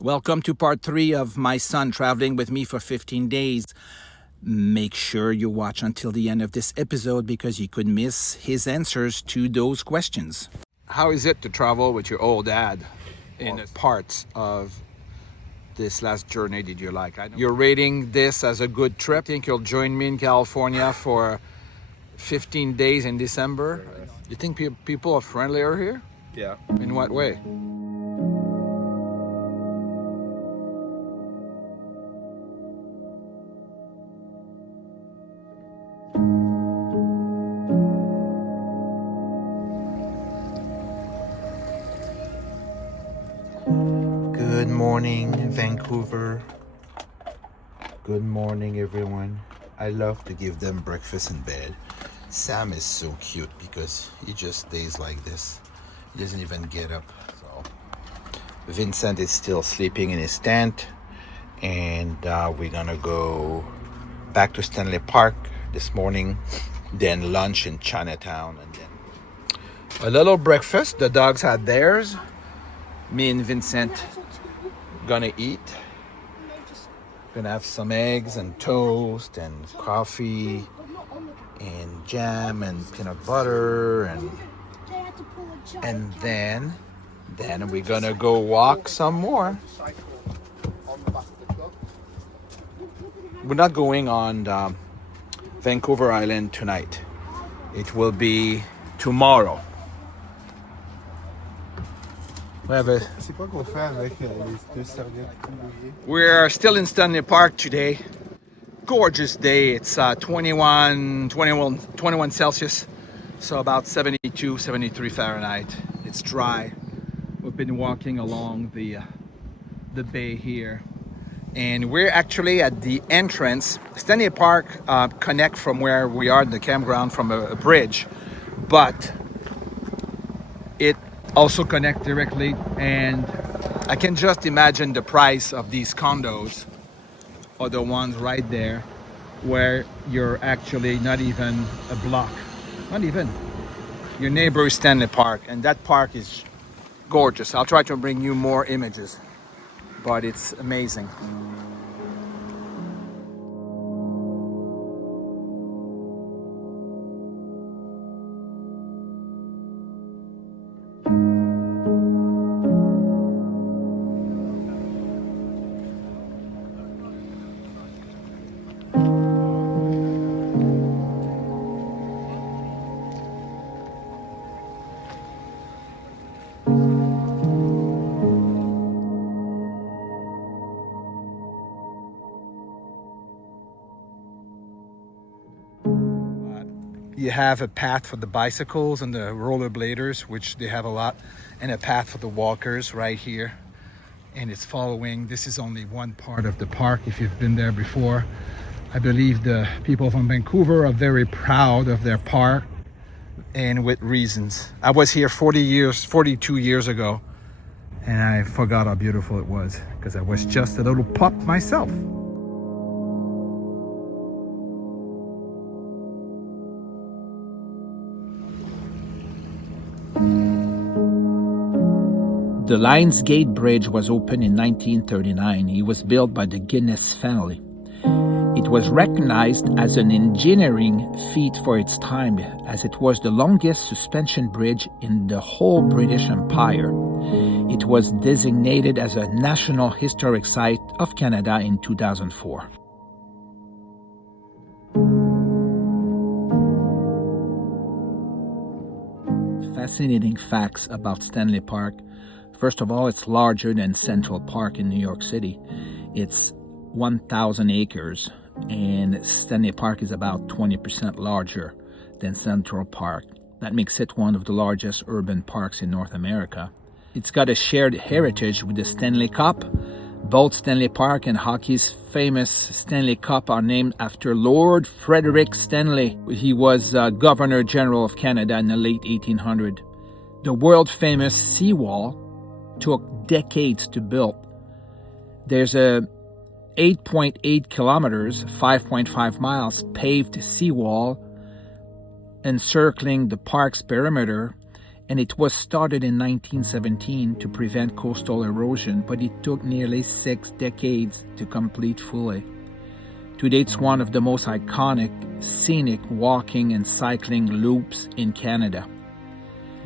Welcome to part 3 of my son traveling with me for 15 days. Make sure you watch until the end of this episode because you could miss his answers to those questions. How is it to travel with your old dad in parts of this last journey did you like? I know you're rating this as a good trip. I think you'll join me in California for 15 days in December. You think people are friendlier here? Yeah. In what way? Good morning, Vancouver. Good morning, everyone. I love to give them breakfast in bed. Sam is so cute because he just stays like this. He doesn't even get up. So Vincent is still sleeping in his tent, and we're gonna go back to Stanley Park this morning, then lunch in Chinatown, and then a little breakfast. The dogs had theirs. Me and Vincent gonna eat. Gonna have some eggs and toast and coffee and jam and peanut butter and then we're gonna go walk some more. We're not going on Vancouver Island tonight. It will be tomorrow. We're still in Stanley Park today. Gorgeous day. It's 21 Celsius, so about 72, 73 Fahrenheit. It's dry. We've been walking along the bay here, and we're actually at the entrance. Stanley Park connect from where we are in the campground from a bridge, but it also connect directly, and I can just imagine the price of these condos are the ones right there where you're actually not even a block, not even. Your neighbor is Stanley Park, and that park is gorgeous. I'll try to bring you more images, but it's amazing. You have a path for the bicycles and the rollerbladers, which they have a lot, and a path for the walkers right here. And it's following, this is only one part of the park if you've been there before. I believe the people from Vancouver are very proud of their park, and with reasons. I was here 42 years ago, and I forgot how beautiful it was because I was just a little pup myself. The Lions Gate Bridge was opened in 1939. It was built by the Guinness family. It was recognized as an engineering feat for its time, as it was the longest suspension bridge in the whole British Empire. It was designated as a National Historic Site of Canada in 2004. Fascinating facts about Stanley Park. First of all, it's larger than Central Park in New York City. It's 1,000 acres, and Stanley Park is about 20% larger than Central Park. That makes it one of the largest urban parks in North America. It's got a shared heritage with the Stanley Cup. Both Stanley Park and hockey's famous Stanley Cup are named after Lord Frederick Stanley. He was Governor General of Canada in the late 1800s. The world-famous seawall took decades to build. There's a 8.8 kilometers, 5.5 miles paved seawall encircling the park's perimeter, and it was started in 1917 to prevent coastal erosion, but it took nearly 6 decades to complete fully. Today, it's one of the most iconic, scenic walking and cycling loops in Canada.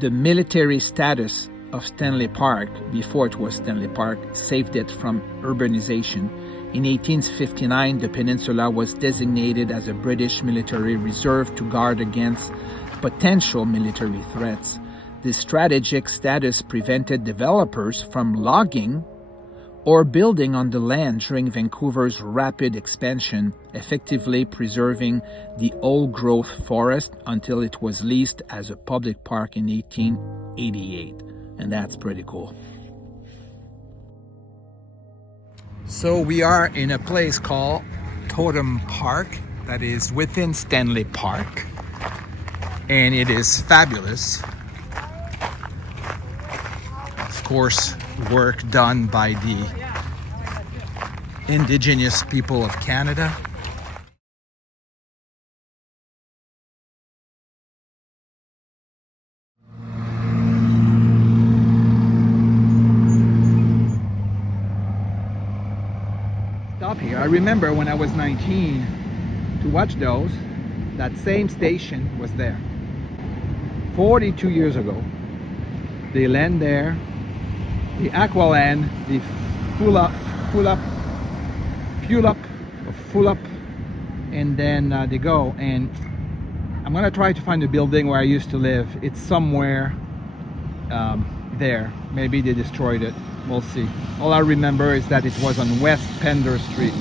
The military status of Stanley Park, before it was Stanley Park, saved it from urbanization. In 1859, the peninsula was designated as a British military reserve to guard against potential military threats. This strategic status prevented developers from logging or building on the land during Vancouver's rapid expansion, effectively preserving the old-growth forest until it was leased as a public park in 1888. And that's pretty cool. So we are in a place called Totem Park that is within Stanley Park, and it is fabulous. Of course, work done by the Indigenous people of Canada. Stop here. I remember when I was 19 to watch those, that same station was there. 42 years ago. They land there. The Aqualand, the full up, and then they go. And I'm gonna try to find the building where I used to live. It's somewhere there. Maybe they destroyed it. We'll see. All I remember is that it was on West Pender Street.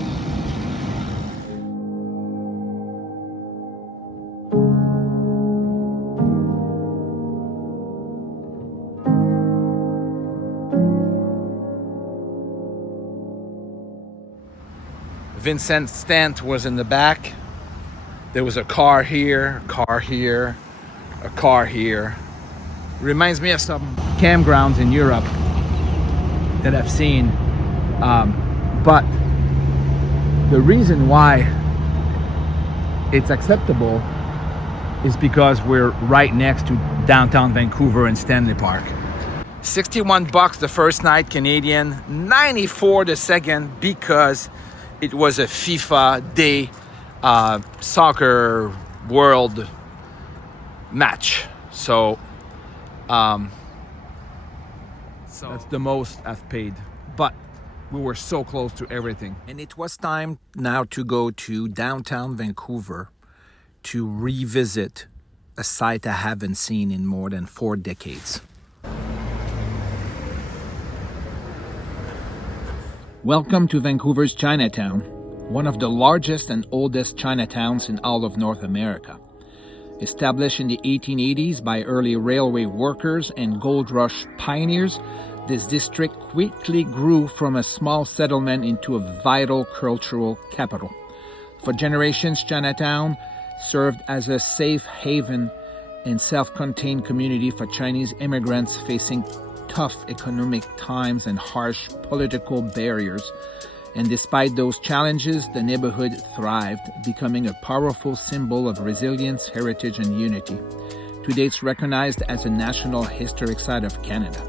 Vincent's tent was in the back. There was a car here, a car here, a car here. Reminds me of some campgrounds in Europe that I've seen. But the reason why it's acceptable is because we're right next to downtown Vancouver and Stanley Park. $61 the first night Canadian, $94 the second, because it was a FIFA day soccer world match. So that's the most I've paid. But we were so close to everything. And it was time now to go to downtown Vancouver to revisit a site I haven't seen in more than 4 decades. Welcome to Vancouver's Chinatown, one of the largest and oldest Chinatowns in all of North America. Established in the 1880s by early railway workers and gold rush pioneers, this district quickly grew from a small settlement into a vital cultural capital. For generations, Chinatown served as a safe haven and self-contained community for Chinese immigrants facing tough economic times and harsh political barriers. And despite those challenges, the neighborhood thrived, becoming a powerful symbol of resilience, heritage, and unity. Today, it's recognized as a National Historic Site of Canada.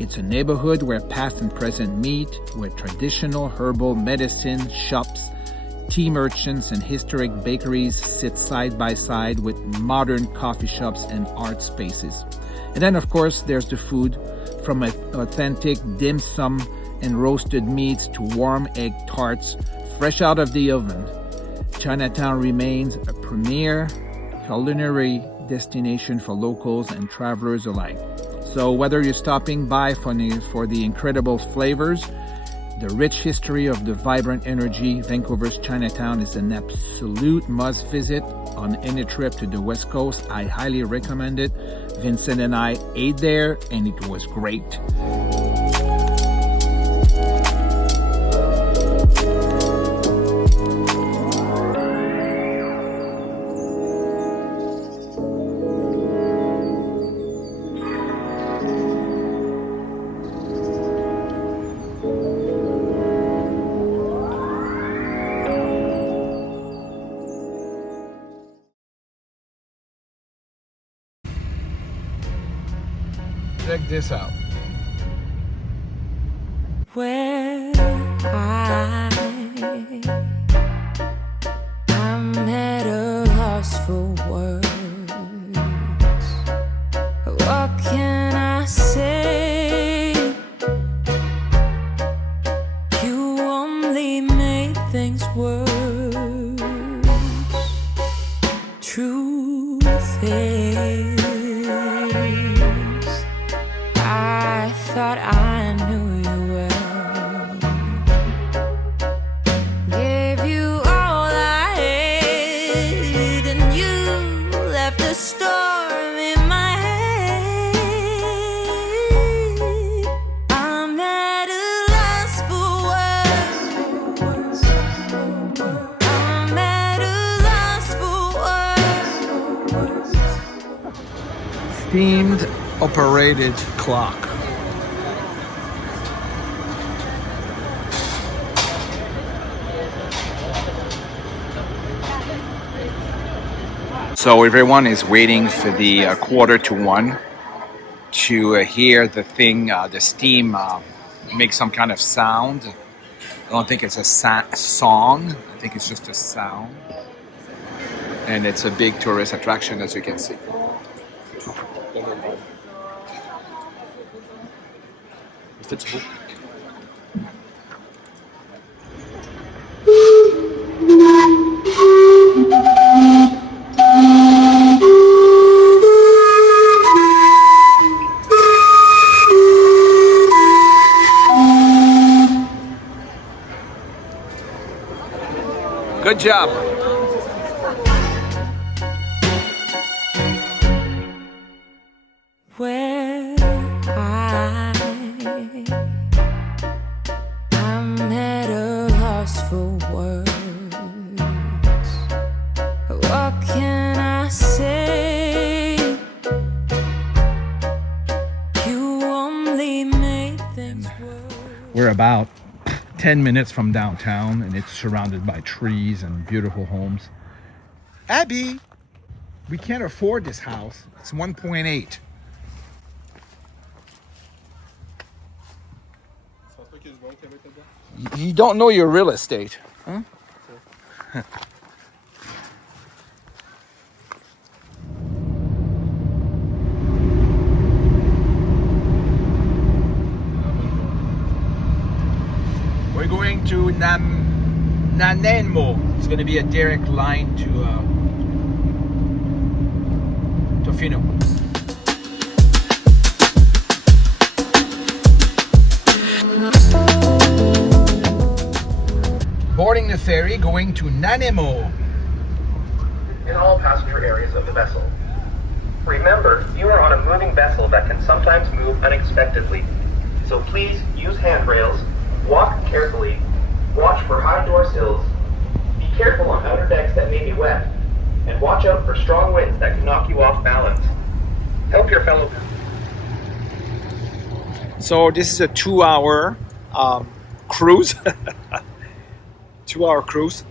It's a neighborhood where past and present meet, where traditional herbal medicine shops, tea merchants, and historic bakeries sit side by side with modern coffee shops and art spaces. And then, of course, there's the food, from authentic dim sum and roasted meats to warm egg tarts fresh out of the oven. Chinatown remains a premier culinary destination for locals and travelers alike. So whether you're stopping by for the incredible flavors, the rich history of the vibrant energy, Vancouver's Chinatown is an absolute must visit on any trip to the West Coast. I highly recommend it. Vincent and I ate there and it was great. Check this out. Where I'm at a loss for words. What can I say? You only made things worse. Truth is, I thought I knew you well. Gave you all I had, and you left a storm in my head. I'm at a loss for words. I'm at a loss for words. Steamed operated clock. So everyone is waiting for the 1:45 to hear the thing, the steam make some kind of sound. I don't think it's a song. I think it's just a sound. And it's a big tourist attraction, as you can see. Good job. Where I'm at a loss for words. What can I say? You only made things worse. We're about 10 minutes from downtown, and it's surrounded by trees and beautiful homes. Abby, we can't afford this house. It's 1.8. You don't know your real estate, huh? We're going to Nanaimo. It's going to be a direct line to Tofino. Boarding the ferry, going to Nanaimo. In all passenger areas of the vessel. Remember, you are on a moving vessel that can sometimes move unexpectedly. So please use handrails, walk carefully, watch for high door sills, be careful on outer decks that may be wet, and watch out for strong winds that can knock you off balance. Help your fellow. So this is a 2-hour cruise. 2-hour cruise.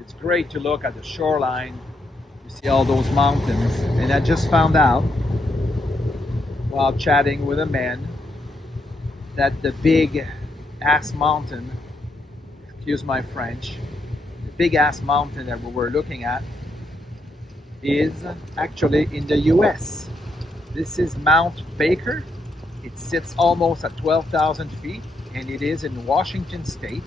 It's great to look at the shoreline. You see all those mountains. And I just found out while chatting with a man that the big ass mountain, excuse my French, the big ass mountain that we were looking at is actually in the US. This is Mount Baker. It sits almost at 12,000 feet, and it is in Washington State.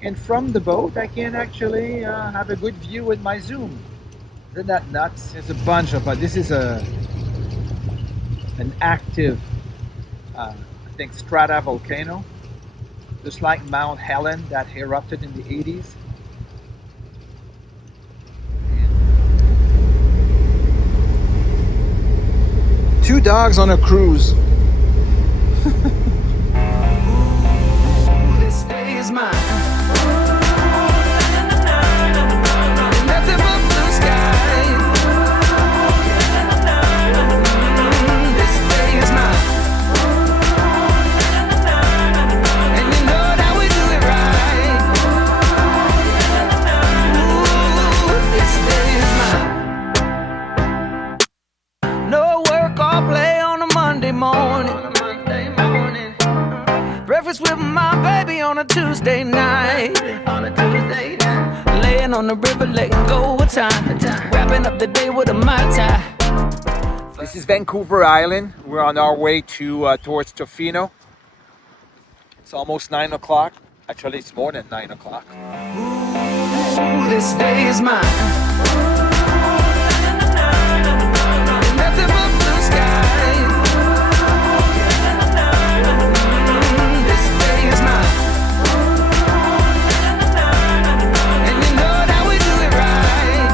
And from the boat, I can actually have a good view with my zoom. Isn't that nuts? There's a bunch of, but this is an active, I think, strata volcano, just like Mount Helen that erupted in the 80s. Two dogs on a cruise. This day is mine. Nothing but blue sky. This day is mine. And you know that we do it right. Ooh, this day is mine. a Tuesday night. Laying on the river, letting go of time. Wrapping up the day with a Mai Tai. This is Vancouver Island. We're on our way to towards Tofino. It's almost 9 o'clock. Actually, it's more than 9 o'clock. Ooh, this day is mine. Nothing but blue skies. This day is mine. And you know that we do it right.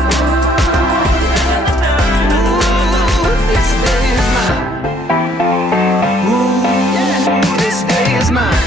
Ooh, this day is mine. Ooh, this day is mine.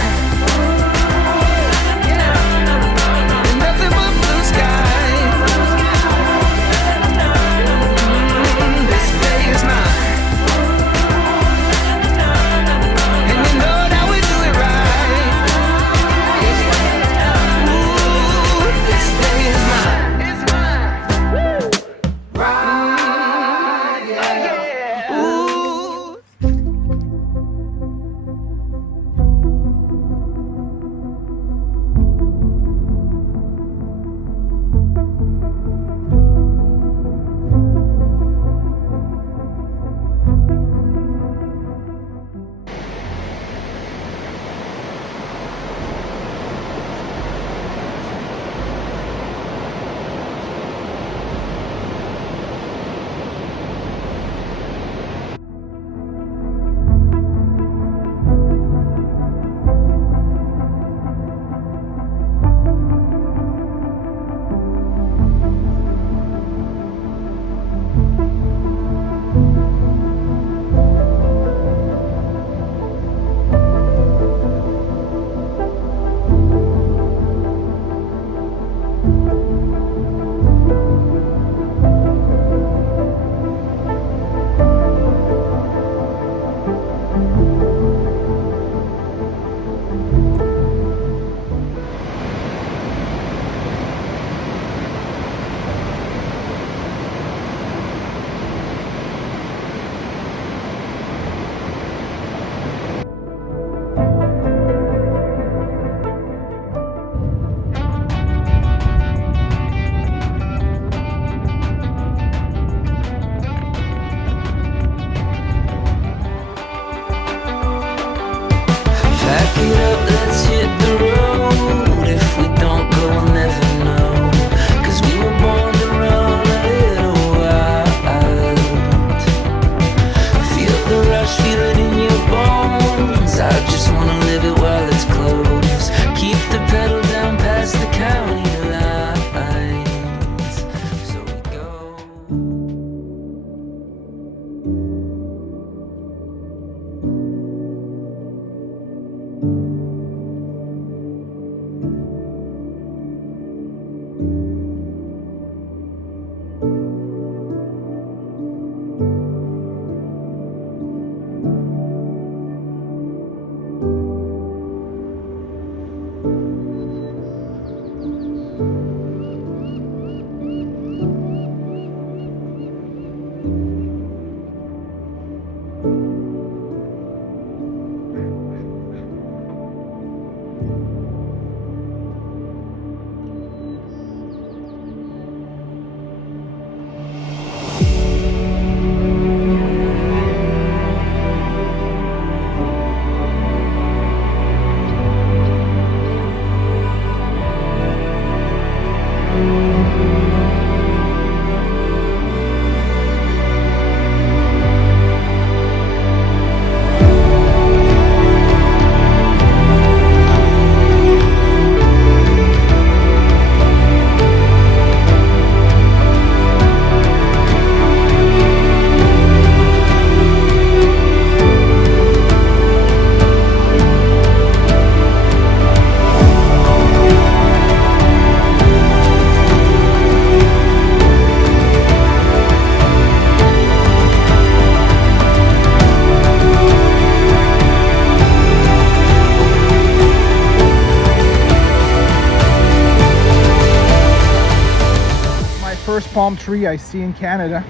first palm tree I see in Canada.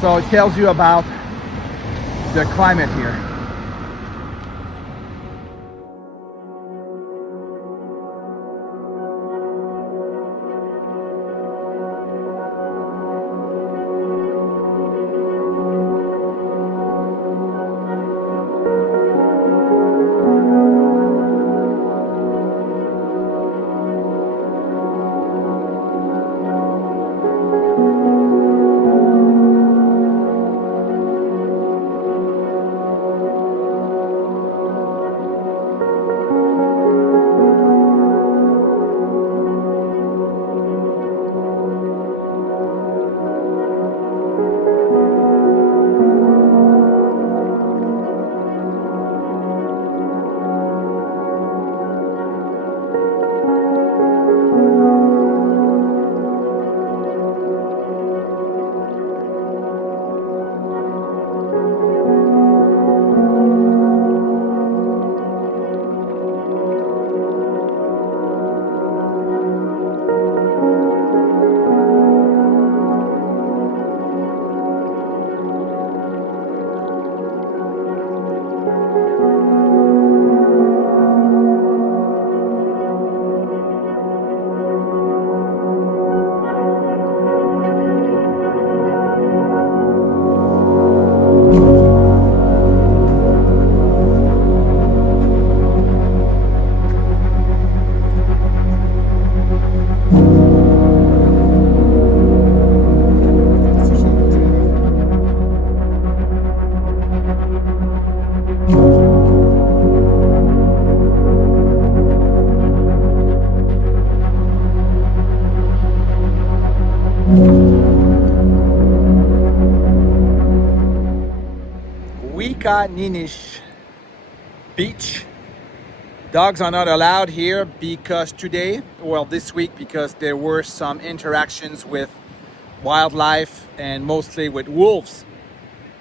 So it tells you about the climate here. Chemainus beach. Dogs are not allowed here because today, well this week, because there were some interactions with wildlife and mostly with wolves.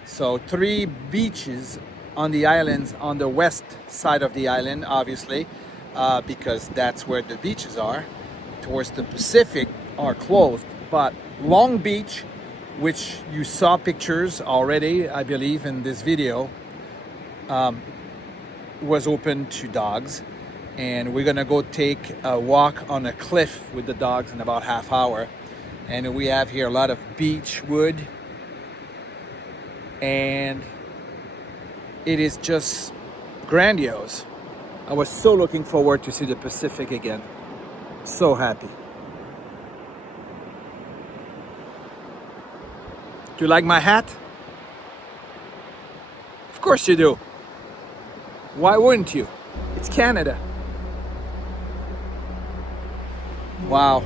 So 3 beaches on the islands, on the west side of the island, obviously, because that's where the beaches are. Towards the Pacific are closed, but Long Beach, which you saw pictures already, I believe, in this video, was open to dogs. And we're gonna go take a walk on a cliff with the dogs in about half hour. And we have here a lot of beech wood, and it is just grandiose. I was so looking forward to see the Pacific again. So happy. Do you like my hat? Of course you do. Why wouldn't you? It's Canada. Wow.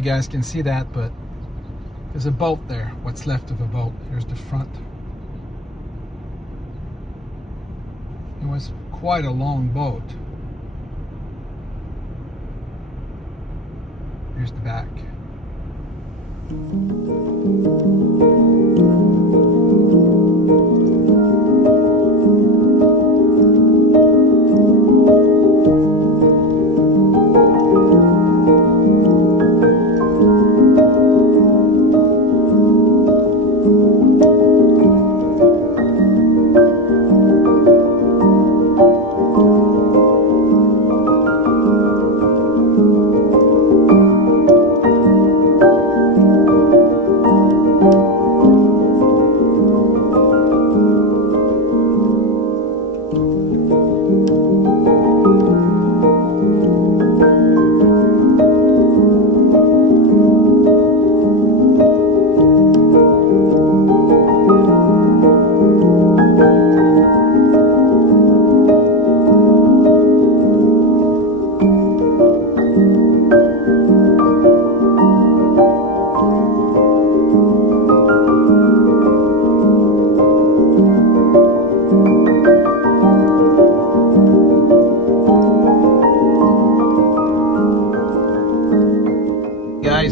you guys can see that, but there's a boat there. What's left of a boat. Here's the front. It was quite a long boat. Here's the back.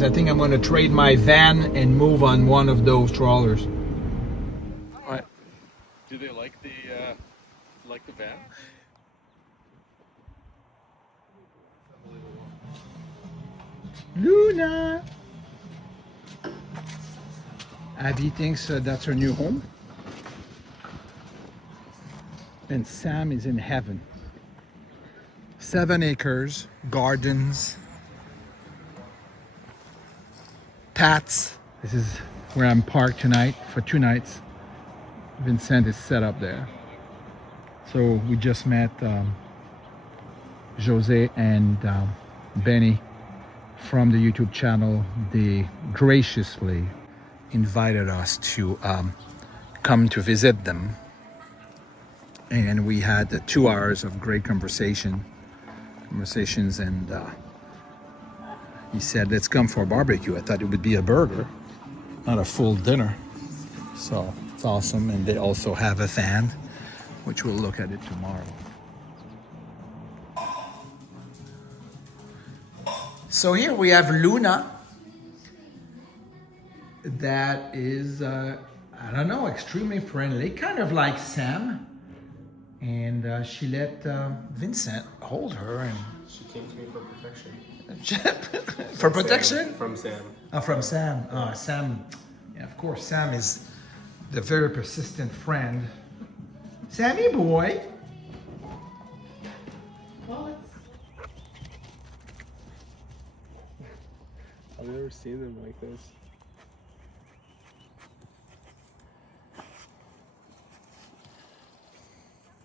I think I'm going to trade my van and move on one of those trawlers. What? Do they like the van? Luna! Abby thinks that's her new home. And Sam is in heaven. 7 acres, gardens. Pat's. This is where I'm parked tonight for 2 nights. Vincent is set up there. So we just met Jose and Benny from the YouTube channel. They graciously invited us to come to visit them. And we had 2 hours of great conversations and he said, let's come for a barbecue. I thought it would be a burger, not a full dinner. So it's awesome. And they also have a van, which we'll look at it tomorrow. So here we have Luna. That is, I don't know, extremely friendly, kind of like Sam. And she let Vincent hold her. And She came to me for protection. for protection? From Sam. Oh, from Sam. Sam, yeah, of course, Sam is the very persistent friend. Sammy boy. I've never seen them like this.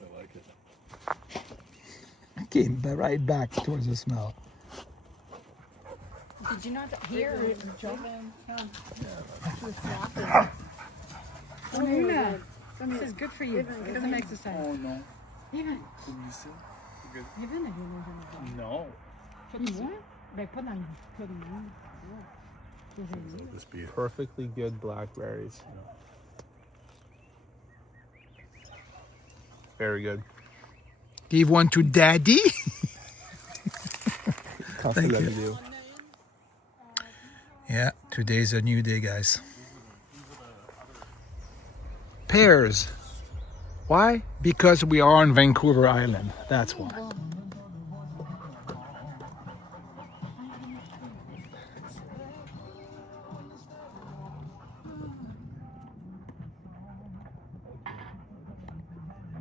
I like it. Okay, but right back towards the smell. Did you not hear it? Luna, this is good for you. Get some exercise. Oh no. Even. Did you see? Good. Even. No. Fais-moi? Ben, pas dans le... Pas de moi. This be perfectly good blackberries. Very good. Give one to Daddy. Thank you. you. Yeah, today's a new day, guys. Pears. Why? Because we are on Vancouver Island. That's why.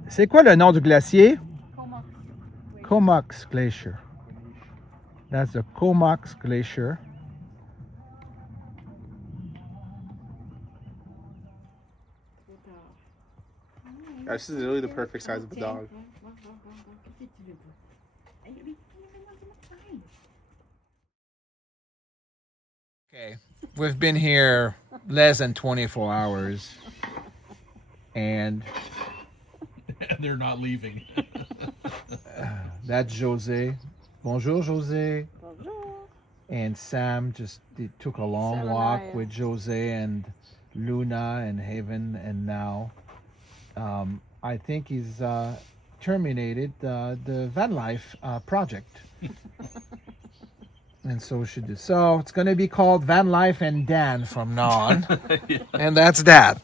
C'est quoi le nom du glacier? Comox Glacier. That's the Comox Glacier. This is really the perfect size of a dog. Okay, we've been here less than 24 hours and They're not leaving. that's Jose. Bonjour, Jose. Bonjour. And Sam took a long Sam and walk I, with Jose and Luna and Haven, and now I think he's terminated the VANLIFE project. And so should do. So it's going to be called VANLIFE and Dan from now on. And that's that.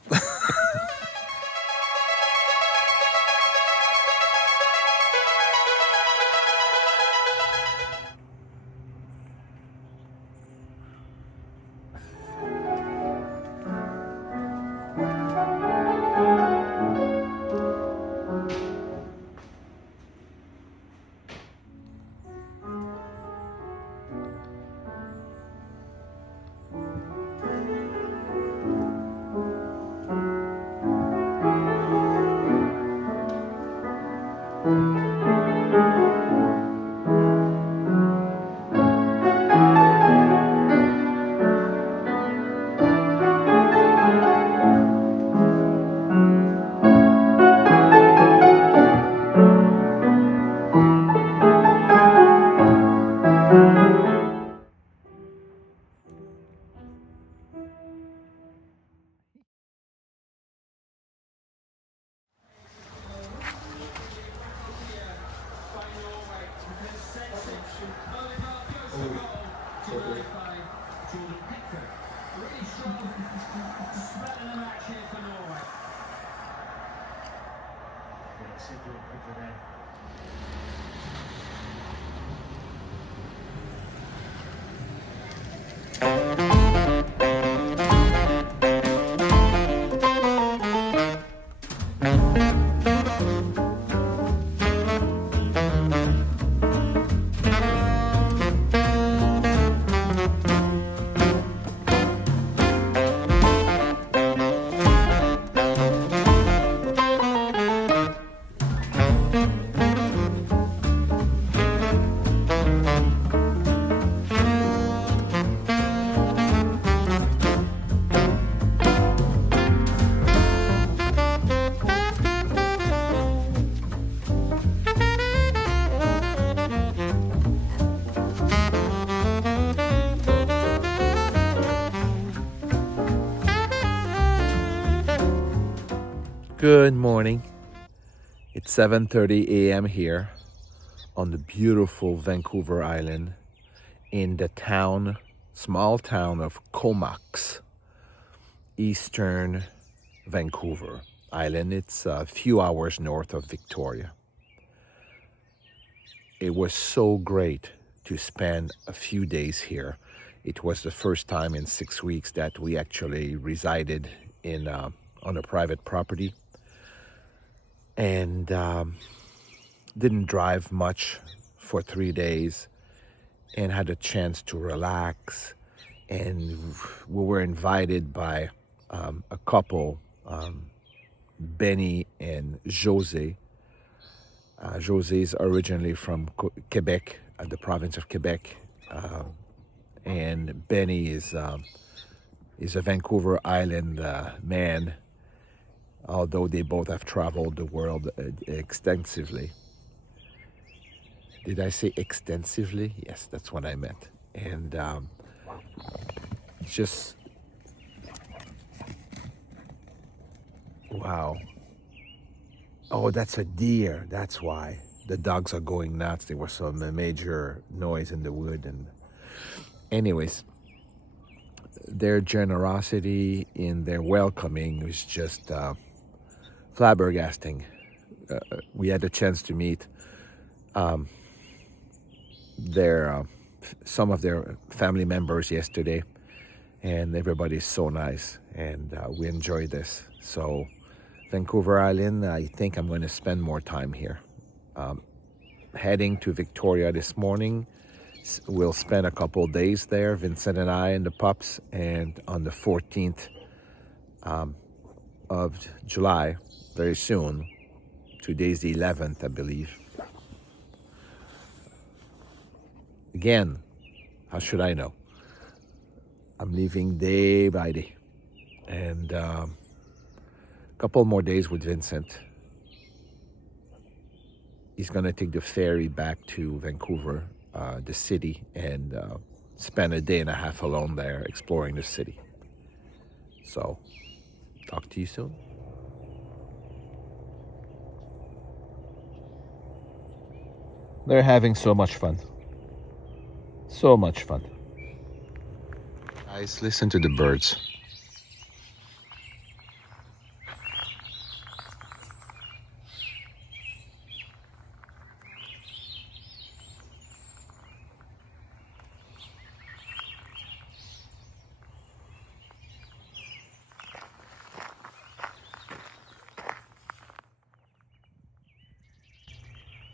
Good morning. It's 7:30 a.m. here on the beautiful Vancouver Island in the small town of Comox, eastern Vancouver Island. It's a few hours north of Victoria. It was so great to spend a few days here. It was the first time in 6 weeks that we actually resided on a private property. And didn't drive much for 3 days and had a chance to relax. And we were invited by a couple, Benny and Jose. Jose is originally from Quebec, the province of Quebec. And Benny is a Vancouver Island man, although they both have traveled the world extensively. Did I say extensively? Yes, that's what I meant. And just, wow. Oh, that's a deer. That's why. The dogs are going nuts. There was some major noise in the wood. And anyways, their generosity in their welcoming was just flabbergasting. We had a chance to meet some of their family members yesterday, and everybody's so nice, and we enjoyed this. So Vancouver Island, I think I'm going to spend more time here. Heading to Victoria this morning. We'll spend a couple days there, Vincent and I and the pups, and on the 14th of July, very soon. Today's the 11th, I believe. Again, how should I know? I'm leaving day by day. And a couple more days with Vincent. He's going to take the ferry back to Vancouver, the city, and spend a day and a half alone there exploring the city. So, talk to you soon. They're having so much fun. So much fun. Guys, listen to the birds.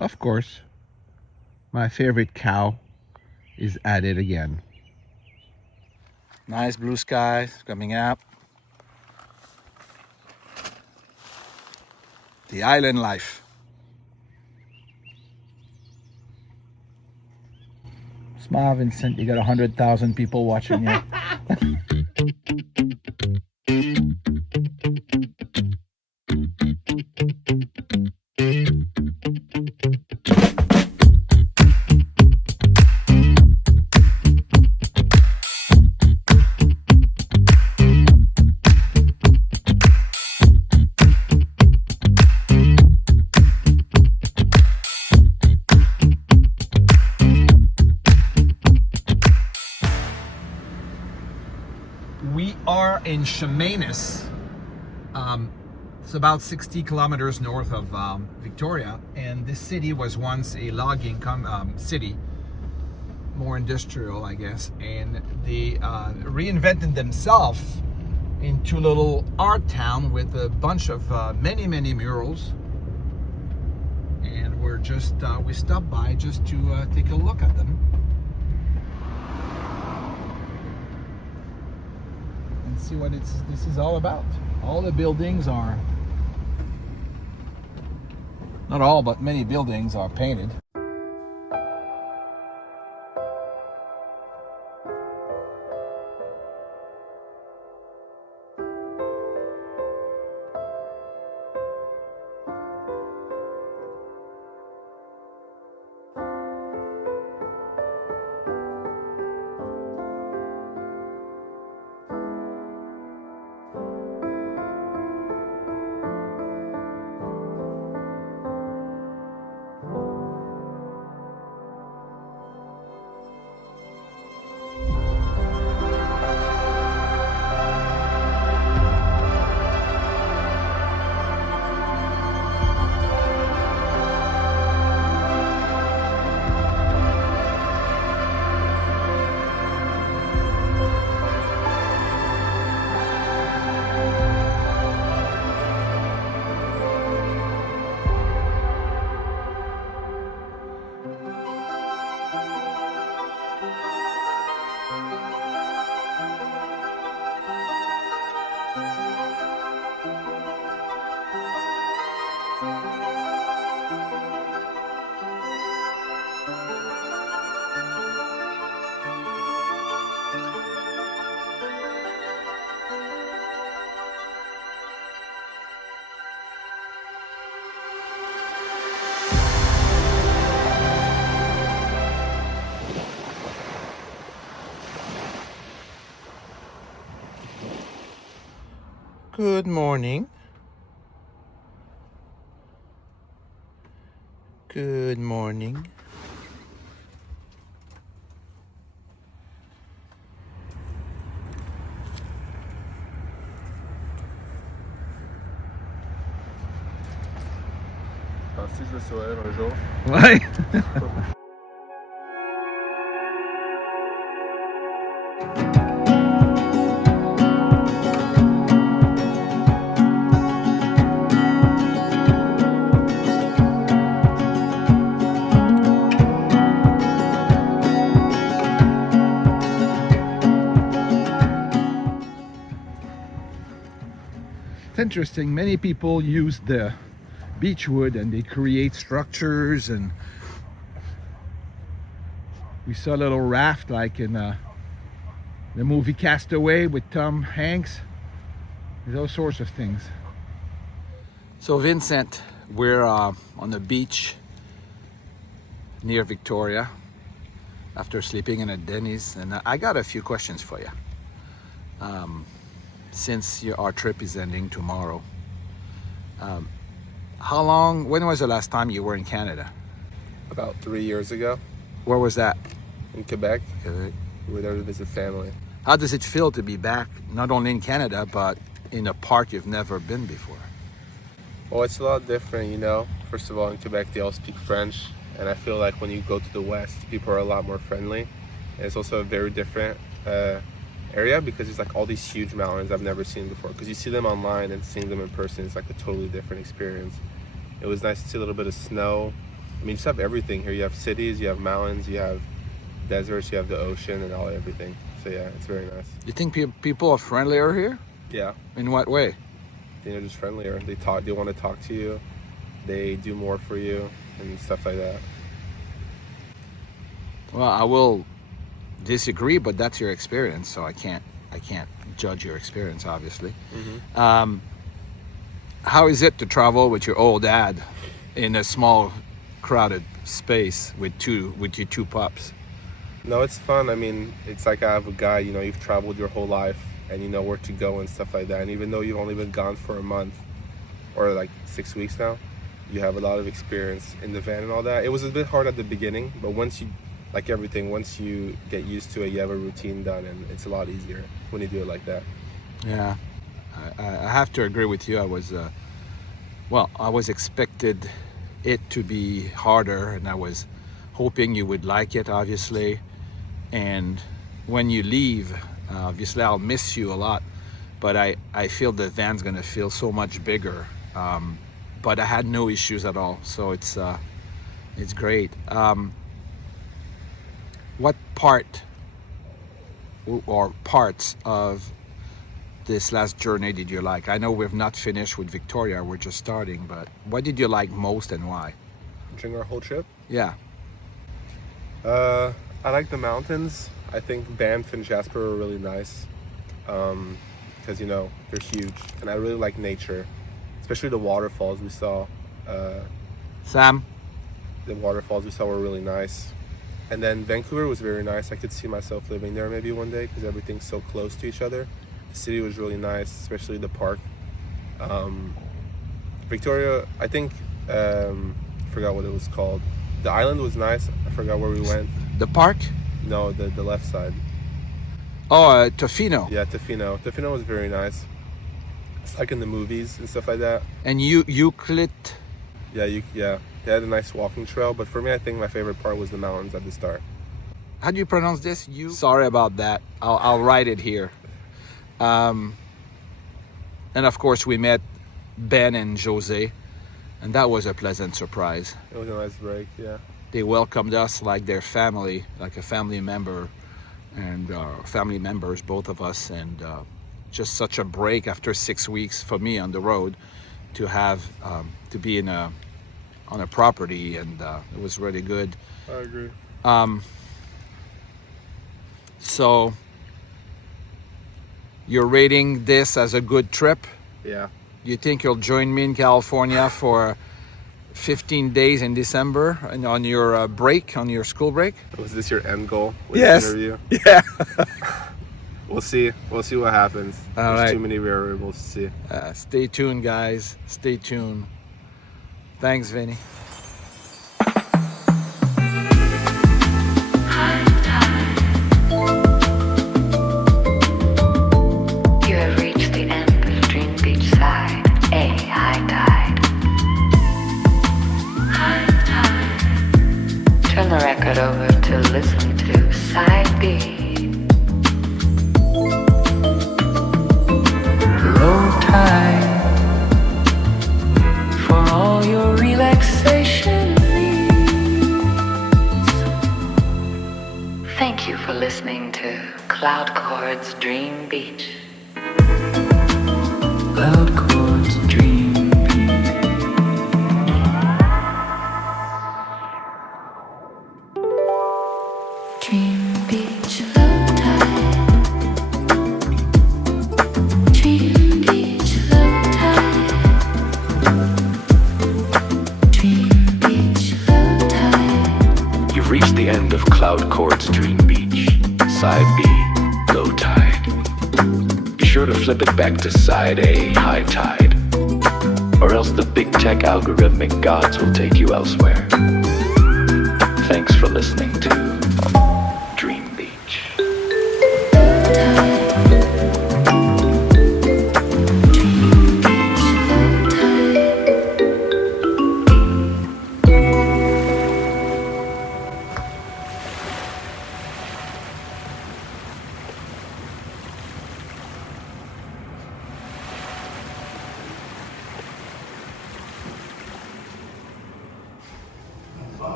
Of course, my favorite cow is at it again. Nice blue skies coming up. The island life. Smile, Vincent. You got 100,000 people watching you. We are in Chemainus. It's about 60 kilometers north of Victoria, and this city was once a logging city, more industrial, I guess, and they reinvented themselves into a little art town with a bunch of many murals. And we're just we stopped by just to take a look at them. See what this is all about. All the buildings are, not all, but many buildings are painted. Good morning. Good morning. Si je le saurais un jour. Ouais. It's interesting. Many people use the beechwood and they create structures, and we saw a little raft like in the movie Castaway with Tom Hanks. There's all sorts of things. So Vincent, we're on the beach near Victoria. after sleeping in a Denny's. And I got a few questions for you. Since our trip is ending tomorrow, when was the last time you were in Canada? About 3 years ago Where was that? in Quebec. Okay. We were there to visit family. How does it feel to be back, not only in Canada, but in a part you've never been before? Well, it's a lot different, you know. First of all, in Quebec, they all speak French. And I feel like when you go to the West, people are a lot more friendly. And it's also a very different area because it's like all these huge mountains I've never seen before. Because you see them online and seeing them in person, it's like a totally different experience. It was nice to see a little bit of snow. I mean, you just have everything here. You have cities, you have mountains, you have deserts, you have the ocean and everything. So yeah, it's very nice. You think people are friendlier here? Yeah, In what way? they're just friendlier. They want to talk to you. They do more for you and stuff like that. Well, I will disagree, but that's your experience, so I can't judge your experience, obviously. How is it to travel with your old dad in a small, crowded space with your two pups? No, it's fun. I mean, it's like I have a guy, you know, you've traveled your whole life and you know where to go and stuff like that. And even though you've only been gone for a month or like 6 weeks now, you have a lot of experience in the van and all that. It was a bit hard at the beginning, but once you, like everything, once you get used to it, you have a routine done and it's a lot easier when you do it like that. Yeah, I have to agree with you. I was expected it to be harder, and I was hoping you would like it, obviously. And when you leave, obviously I'll miss you a lot, but I feel the van's gonna feel so much bigger. But I had no issues at all, so it's great. What part or parts of this last journey did you like? I know we've not finished with Victoria, we're just starting, but what did you like most and why? During our whole trip, Yeah. I like the mountains. I think Banff and Jasper were really nice because, you know, they're huge. And I really like nature, especially the waterfalls we saw. Sam? The waterfalls we saw were really nice. And then Vancouver was very nice. I could see myself living there maybe one day because everything's so close to each other. The city was really nice, especially the park. Victoria, I think, I forgot what it was called. The island was nice. I forgot where we went. The park? No, the left side. Oh, Tofino. Yeah, Tofino. Tofino was very nice. It's like in the movies and stuff like that. And Ucluelet. Yeah. They had a nice walking trail, but for me, I think my favorite part was the mountains at the start. How do you pronounce this? Sorry about that. I'll write it here. And of course, we met Ben and Jose, and that was a pleasant surprise. It was a nice break, yeah. They welcomed us like their family, like a family member, and family members, both of us, and just such a break after 6 weeks for me on the road to have to be on a property, and it was really good. I agree. So you're rating this as a good trip? Yeah. You think you'll join me in California for 15 days in December and on your break, on your school break? Was this your end goal with Yes. this interview? Yeah. We'll see. We'll see what happens. All There's right. too many variables to see. Stay tuned, guys. Stay tuned. Thanks, Vinny. You have reached the end of Dream Beach Side, A high tide. Turn the record over to listen to Side B. Low tide for all your relaxation. Cloud Courts Dream Beach, Side B, low tide. Be sure to flip it back to Side A, high tide, or else the big tech algorithmic gods will take you elsewhere. Thanks for listening to Dream Beach.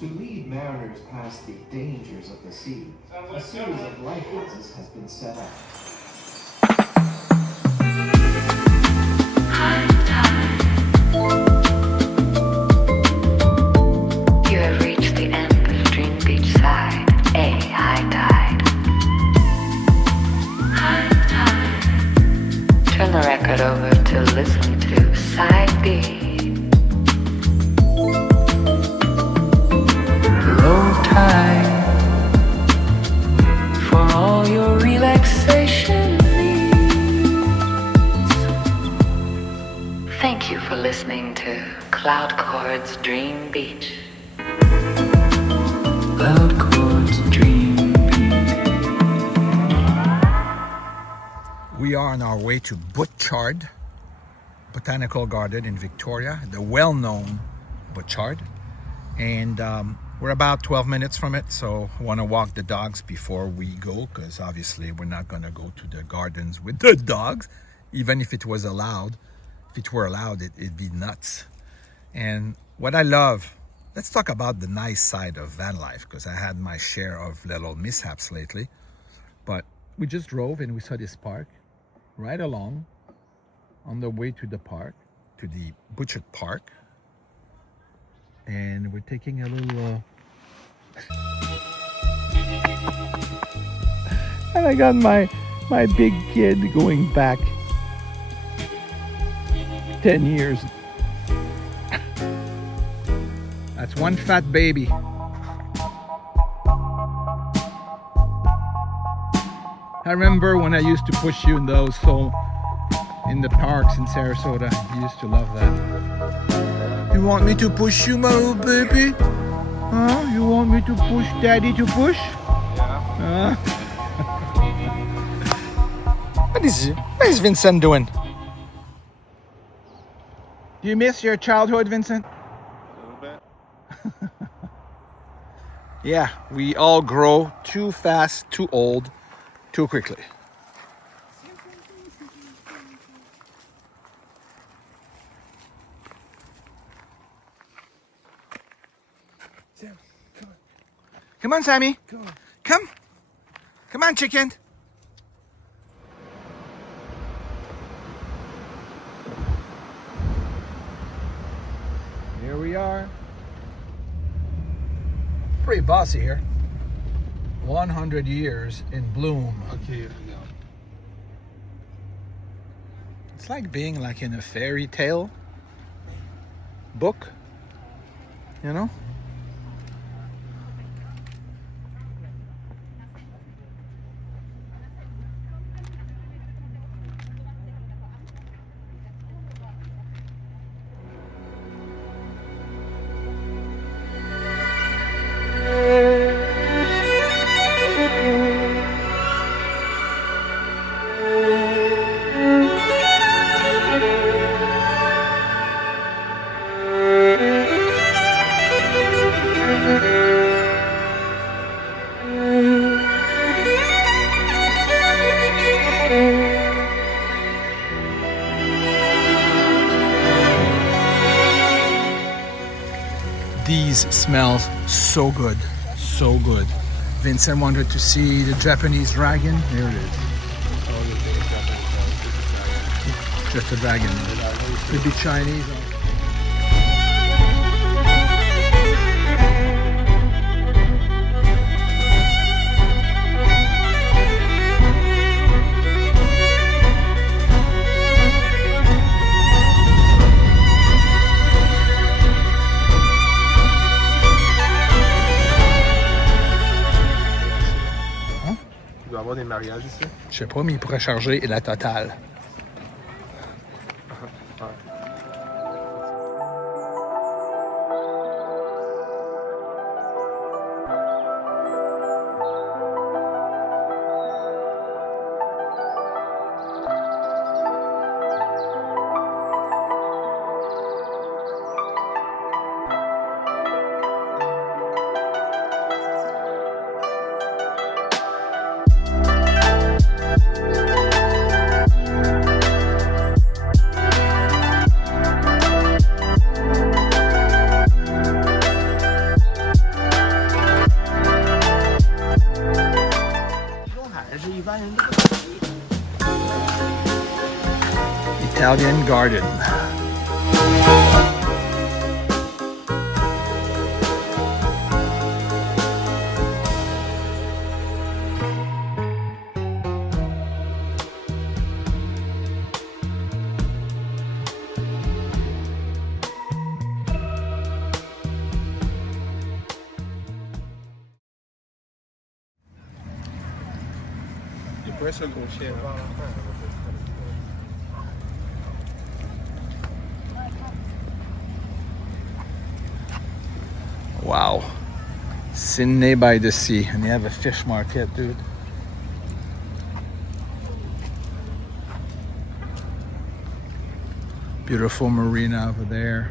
To lead mariners past the dangers of the sea, a series of life lenses has been set up. You have reached the end of Dream Beach Side A, high tide. High tide. Turn the record over to listen to Side B. Low tide for all your relaxation needs. Thank you for listening to Cloud Chords Dream Beach. Cloud Chords Dream Beach. We are on our way to Butchart Botanical Garden in Victoria, the well-known Butchart, and we're about 12 minutes from it, so I want to walk the dogs before we go, because obviously we're not going to go to the gardens with the dogs, even if it was allowed. If it were allowed, it'd be nuts. And what I love, let's talk about the nice side of van life, because I had my share of little mishaps lately. But we just drove and we saw this park right along on the way to the park, to the Butchart Park. And we're taking a little and I got my big kid going back 10 years. That's one fat baby. I remember when I used to push you in those, so in the parks in Sarasota. You used to love that. You want me to push you, my little baby? Huh? You want me to push Daddy to push? Yeah. What is Vincent doing? Do you miss your childhood, Vincent? A little bit. Yeah, we all grow too fast, too old, too quickly. Come on, Sammy. Come. Come on, chicken. Here we are. Pretty bossy here. 100 years in bloom. Okay, no. It's like being like in a fairy tale book, you know? These smell so good, so good. Vincent wanted to see the Japanese dragon. Here it is. Just a dragon. Could be Chinese. avoir des mariages ici? Je sais pas, mais il pourrait charger la totale. Italian Garden. Il pourrait se gaucher. Wow. Sydney by the sea. And they have a fish market, dude. Beautiful marina over there.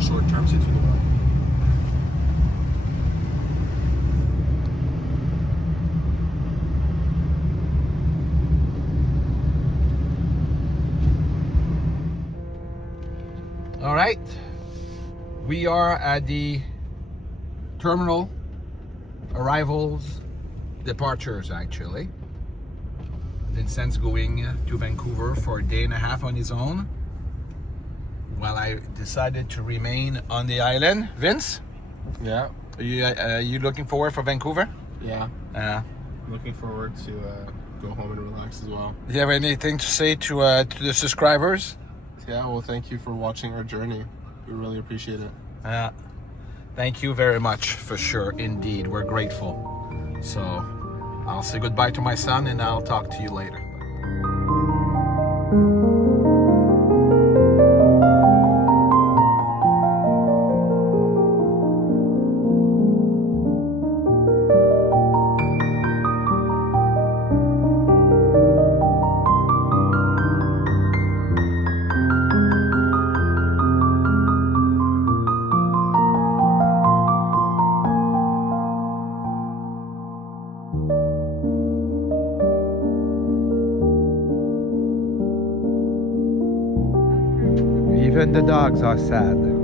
Short term, c'est tout droit. All right. We are at the terminal. Arrivals, departures actually. Vincent's going to Vancouver for a day and a half on his own, while I decided to remain on the island. Vince? Yeah. Are you looking forward for Vancouver? Yeah. I'm Looking forward to go home and relax as well. Do you have anything to say to the subscribers? Yeah, well, thank you for watching our journey. We really appreciate it. Thank you very much, for sure. Indeed, we're grateful. So I'll say goodbye to my son and I'll talk to you later. Even the dogs are sad.